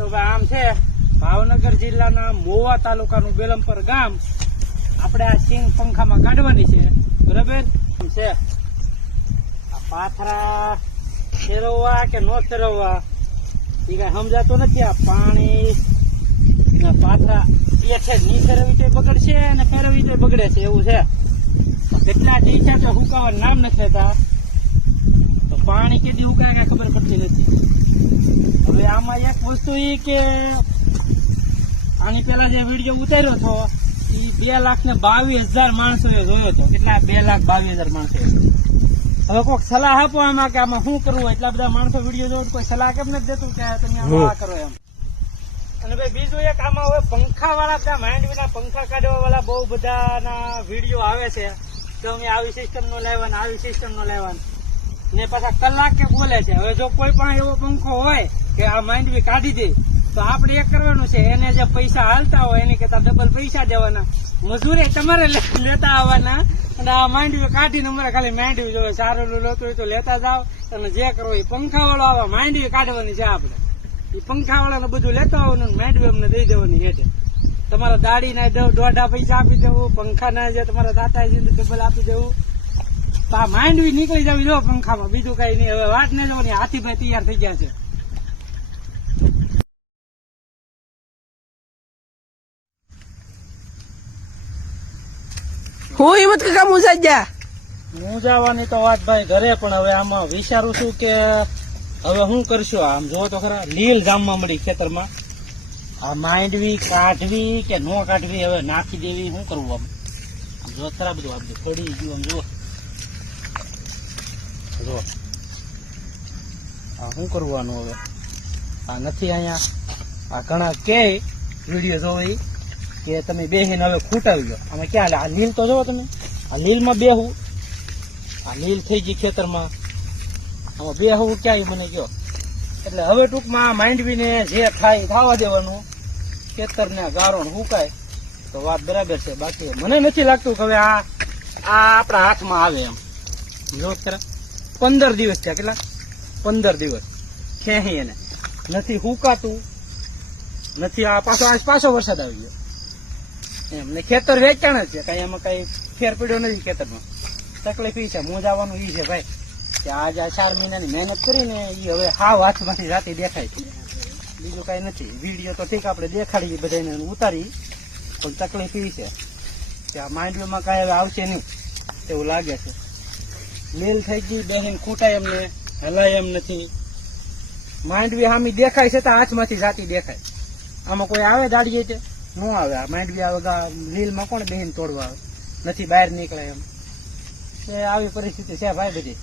આમ છે ભાવનગર જિલ્લાના મોવા તાલુકાનું બેલમપર ગામ. આપણે આ સિંગ પંખામાં કાઢવાની છે, બરાબર છે. આ પાથરા ફેરવવા કે નો ફેરવવા એ કઈ સમજાતું નથી. આ પાણી પાથરા એ છે, ની ફેરવી તો બગડશે અને ફેરવી તો બગડે છે, એવું છે. કેટલા ટીચા તો હુકાવા નામ નથી લેતા, તો પાણી કેદી હુકાય કઈ ખબર પડતી નથી. હવે આમાં એક વસ્તુ એ કે આની પેલા જે વિડીયો ઉતાર્યો હતો એ 2,22,000 માણસોએ જોયો હતો. કેટલા? 2,22,000 માણસો. હવે કોઈક સલાહ આપો આમાં કે આમાં શું કરવું? એટલા બધા માણસો વિડીયો જોવો, કોઈ સલાહ કેમ નથી દેતું કે તમે આ કરો એમ. અને ભાઈ બીજું એક આમાં હવે પંખા વાળા, ત્યાં માંડવીના પંખા કાઢવા વાળા બહુ બધાના વિડીયો આવે છે કે અમે આવી સિસ્ટમ નો લેવાનું, આવી સિસ્ટમ નો લેવાનું, ને પાછા કલાકે બોલે છે. હવે જો કોઈ પણ એવો પંખો હોય કે આ માંડવી કાઢી દે તો આપણે એક કરવાનું છે, એને જે પૈસા હાલતા હોય એની કરતા ડબલ પૈસા દેવાના, મજૂરી તમારે લેતા આવવાના, અને આ માંડવી કાઢીને અમારે ખાલી માંડવી જોવે. સારું લેતું હોય તો લેતા જાવ, અને જે કરવો એ પંખા વાળો આવે માંડવી કાઢવાની છે. આપણે એ પંખા વાળાને બધું લેતા આવવાનું, માંડવી અમને દઈ દેવાની હેઠે. તમારા દાડી ના દોઢા પૈસા આપી દેવું, પંખા ના જે તમારા દાતા છે ડબલ આપી દેવું. તો આ માંડવી નીકળી જવી જો પંખામાં, બીજું કઈ નહીં. હવે વાત નહીં જવાની, હાથીભાઈ તૈયાર થઈ ગયા છે. હું હિંમત કાકા મુંજા જા મુંજાવાની તો વાત ભાઈ ઘરે, પણ હવે આમાં વિચારું છું કે હવે શું કરશું. આમ જોવો તો ખરા, લીલ જામવા મળી ખેતરમાં. આ માંડવી કાઢવી કે નો કાઢવી, હવે નાખી દેવી, શું કરવું? આમ જો ખરા બધું આપડે પડી ગયું. આમ જુઓ, જો આ શું કરવાનું હવે? આ નથી અહીંયા. આ ઘણા કે વિડીયો જોવે કે તમે બેહીને હવે ખૂટાવી લો. આમાં ક્યાં આ લીલ તો જોવો તમે, આ લીલમાં બેહું, આ લીલ થઈ ગઈ ખેતરમાં, આમાં બેહું ક્યાંય મને ગયો. એટલે હવે ટૂંકમાં માંડવીને જે થાય થવા દેવાનું, ખેતરને ગારો હુકાય તો વાત બરાબર છે. બાકી મને નથી લાગતું કે હવે આ આપણા હાથમાં આવે એમ. જો ખરા 15 દિવસ થયા, કેટલા 15 દિવસ ખેહી એને નથી હુકાતું નથી. આ પાછો વરસાદ આવી ગયો એમ, ને ખેતર વેચાણ જ છે, કઈ એમાં કઈ ફેર પડ્યો નથી ખેતરમાં. તકલીફ એ છે, મોજાવાનું ઈ છે ભાઈ કે આજ આ 4 મહિનાની મહેનત કરીને એ હવે હાવ હાથમાંથી રાતે દેખાય છે. બીજું કઈ નથી. વિડીયો તો ઠીક આપણે દેખાડીએ બધાને ઉતારી, પણ તકલીફ એ છે કે આ માંડવીમાં કઈ હવે આવશે નહીં એવું લાગે છે. લીલ થઈ ગઈ, બેહીને ખૂટાય એમને હલાય એમ નથી. માંડવી હામી દેખાય છે તો હાથમાંથી જાતી દેખાય. આમાં કોઈ આવે દાડીએ છે ન આવે. આ માંડવી આવે લીલમાં કોણ બેહીને તોડવા આવે? નથી બહાર નીકળે એમ. આવી પરિસ્થિતિ છે ભાઈ બધી.